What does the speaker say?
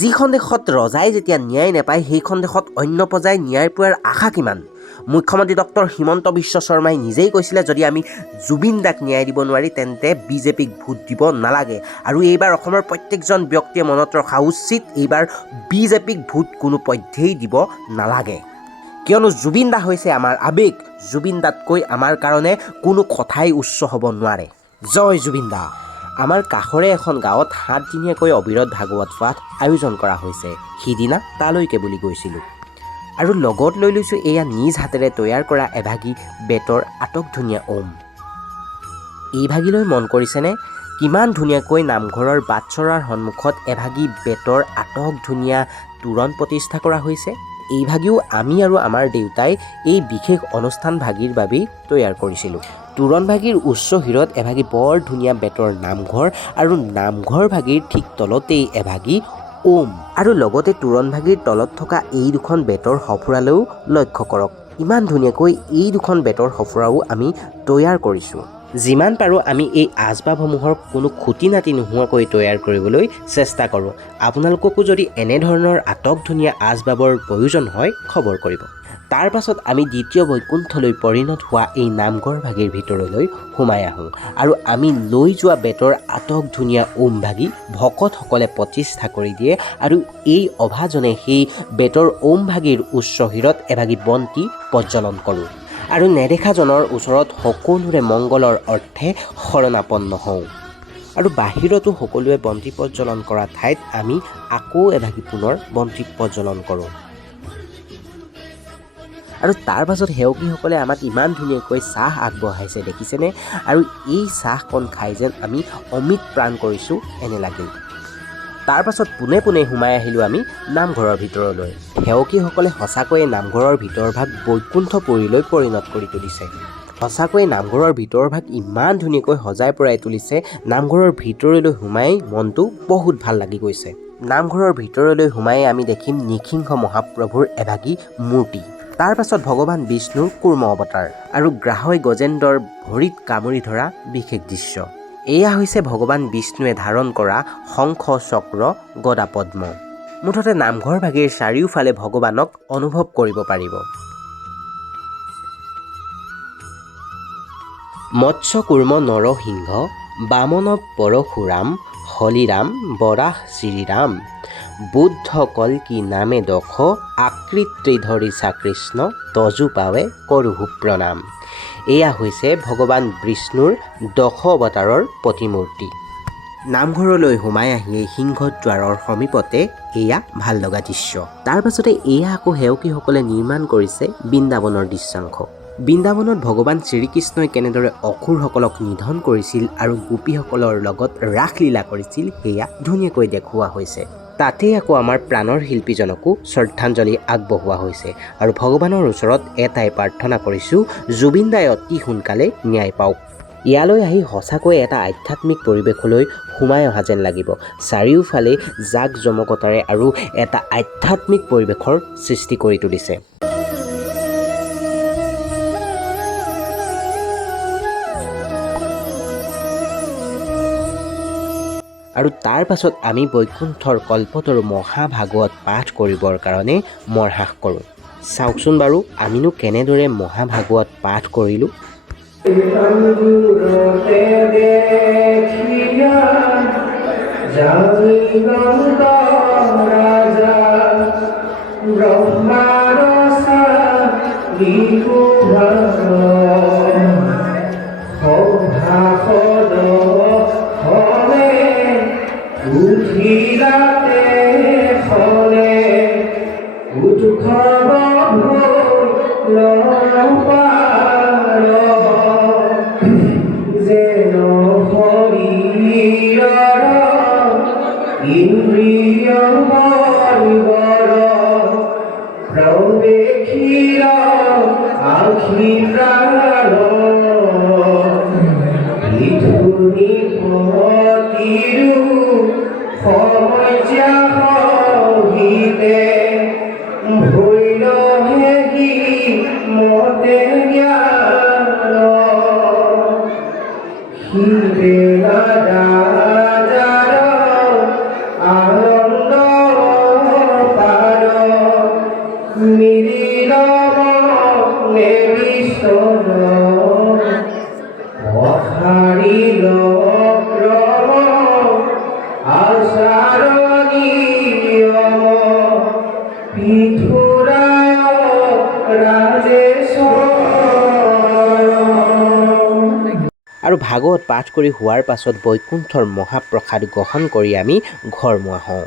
যিখন দেশত ৰজাই যেতিয়া ন্যায় নাপায় সেইখন দেশত অন্য প্ৰজাই ন্যায় পোৱাৰ আশা কিমান? মুখ্যমন্ত্ৰী ডক্টৰ হিমন্ত বিশ্ব শৰ্মাই নিজেই কৈছিলে যদি আমি জুবিন দাক ন্যায় দিব নোৱাৰি তেন্তে বিজেপিক ভোট দিব নালাগে। আৰু এইবাৰ অসমৰ প্ৰত্যেকজন ব্যক্তিয়ে মনত ৰখা উচিত এইবাৰ বিজেপিক ভোট কোনো পধ্যেই দিব নালাগে। কিয়নো জুবিন দা হৈছে আমাৰ আৱেগ, জুবিন দাতকৈ আমাৰ কাৰণে কোনো কথাই উচ্চ হ'ব নোৱাৰে। জয় জুবিন দা। আমাৰ কাষৰে এখন গাঁৱত 7 দিনীয়াকৈ অবিৰত ভাগৱত পাঠ আয়োজন কৰা হৈছে। সিদিনা তালৈকে বুলি গৈছিলোঁ আৰু লগত লৈ লৈছোঁ এয়া নিজ হাতেৰে তৈয়াৰ কৰা এভাগি বেতৰ আটক ধুনীয়া এই ভাগিলৈ মন কৰিছেনে কিমান ধুনীয়াকৈ নামঘৰৰ বাটচৰাৰ সন্মুখত এভাগি বেতৰ আটক ধুনীয়া তোৰণ প্ৰতিষ্ঠা কৰা হৈছে। এই ভাগিও আমি আৰু আমাৰ দেউতাই এই বিশেষ অনুষ্ঠান ভাগিৰ বাবেই তৈয়াৰ কৰিছিলোঁ। তোৰণ ভাগিৰ উচ্চ শিৰত এভাগি বৰ ধুনীয়া বেতৰ নামঘৰ আৰু নামঘৰ ভাগিৰ ঠিক তলতেই এভাগি ওম আৰু লগতে তোৰণ ভাগিৰ তলত থকা এই দুখন বেতৰ সঁফুৰালৈও লক্ষ্য কৰক। ইমান ধুনীয়াকৈ এই দুখন বেতৰ সঁফুৰাও আমি তৈয়াৰ কৰিছোঁ। যিমান পাৰোঁ আমি এই আচবাবসমূহৰ কোনো খুটি নাতি নোহোৱাকৈ তৈয়াৰ কৰিবলৈ চেষ্টা কৰোঁ। আপোনালোককো যদি এনেধৰণৰ আটক ধুনীয়া আচবাবৰ প্ৰয়োজন হয় খবৰ কৰিব। তাৰ পাছত আমি দ্বিতীয় বৈকুণ্ঠলৈ পৰিণত হোৱা এই নামঘৰ ভাগিৰ ভিতৰলৈ সোমাই আহোঁ আৰু আমি লৈ যোৱা বেতৰ আটক ধুনীয়া ওম ভাগি ভকতসকলে প্ৰতিষ্ঠা কৰি দিয়ে আৰু এই অভাজনে সেই বেতৰ ওম ভাগিৰ উচ্চ শিৰত এভাগি বন্তি প্ৰজ্বলন কৰোঁ আৰু নেদেখাজনৰ ওচৰত সকলোৰে মংগলৰ অৰ্থে শৰণাপন্ন হওঁ। আৰু বাহিৰতো সকলোৱে বন্তি প্ৰজ্বলন কৰা ঠাইত আমি আকৌ এভাগি পুনৰ বন্তি প্ৰজ্বলন কৰোঁ। আৰু তাৰ পাছত সেৱকীসকলে আমাক ইমান ধুনীয়াকৈ চাহ আগবঢ়াইছে দেখিছেনে? আৰু এই চাহকণ খাই যেন আমি অমৃত প্ৰাণ কৰিছোঁ এনে লাগিল। তাৰ পাছত পোনে পোনে সোমাই আহিলোঁ আমি নামঘৰৰ ভিতৰলৈ। সেৱকীসকলে সঁচাকৈয়ে নামঘৰৰ ভিতৰভাগ বৈকুণ্ঠপুৰীলৈ পৰিণত কৰি তুলিছে। সঁচাকৈয়ে নামঘৰৰ ভিতৰভাগ ইমান ধুনীয়াকৈ সজাই পৰাই তুলিছে, নামঘৰৰ ভিতৰলৈ সোমাই মনটো বহুত ভাল লাগি গৈছে। নামঘৰৰ ভিতৰলৈ সোমাই আমি দেখিম নৃসিংহ মহাপ্ৰভুৰ এভাগি মূৰ্তি। তাৰ পাছত ভগৱান বিষ্ণুৰ কুৰ্ম অৱতাৰ আৰু গ্ৰাহই গজেন্দ্ৰৰ ভৰিত কামুৰি ধৰা বিশেষ দৃশ্য। এয়া হৈছে ভগৱান বিষ্ণুৱে ধাৰণ কৰা শংখ চক্ৰ গদা পদ্ম। মুঠতে নামঘৰ ভাগিৰ চাৰিওফালে ভগৱানক অনুভৱ কৰিব পাৰিব। মৎস্য কুৰ্ম নৰসিংহ, বামন পৰশুৰাম, হলিৰাম বৰাহ শ্ৰীৰাম, বুদ্ধ কল্কি নামে দশ, আকৃতি ধৰিছা কৃষ্ণ, তজু পাৱে কৰোহু প্ৰণাম। এয়া হৈছে ভগৱান বিষ্ণুৰ দশ অৱতাৰৰ প্ৰতিমূৰ্তি। নামঘৰলৈ সোমাই আহিয়েই সিংহদ্বাৰৰ সমীপতে এয়া ভাল লগা দৃশ্য। তাৰ পাছতে এয়া আকৌ সেৱকীসকলে নিৰ্মাণ কৰিছে বৃন্দাবনৰ দৃশ্যাংশ। বৃন্দাবনত ভগৱান শ্ৰীকৃষ্ণই কেনেদৰে অসুৰসকলক নিধন কৰিছিল আৰু গোপীসকলৰ লগত ৰাসলীলা কৰিছিল সেয়া ধুনীয়াকৈ দেখুওৱা হৈছে। তাতেই আকৌ আমাৰ প্ৰাণৰ শিল্পীজনকো শ্ৰদ্ধাঞ্জলি আগবঢ়োৱা হৈছে আৰু ভগৱানৰ ওচৰত এটাই প্ৰাৰ্থনা কৰিছোঁ জুবিন দাই অতি সোনকালে ন্যায় পাওক। ইয়ালৈ আহি সঁচাকৈ এটা আধ্যাত্মিক পৰিৱেশলৈ সোমাই অহা যেন লাগিব। চাৰিওফালে জাক জমকতাৰে আৰু এটা আধ্যাত্মিক পৰিৱেশৰ সৃষ্টি কৰি তুলিছে। আৰু তাৰ পাছত আমি বৈকুণ্ঠৰ কল্পতৰু মহাভাগৱত পাঠ কৰিবৰ কাৰণে মৰহাস কৰোঁ। চাওকচোন বাৰু আমিনো কেনেদৰে মহাভাগৱত পাঠ কৰিলোঁ। আনন্দ আৰু ভাগৱত পাঠ কৰি হোৱাৰ পাছত বৈকুণ্ঠৰ মহাপ্ৰসাদ গ্ৰহণ কৰি আমি ঘৰমুৱা হওঁ।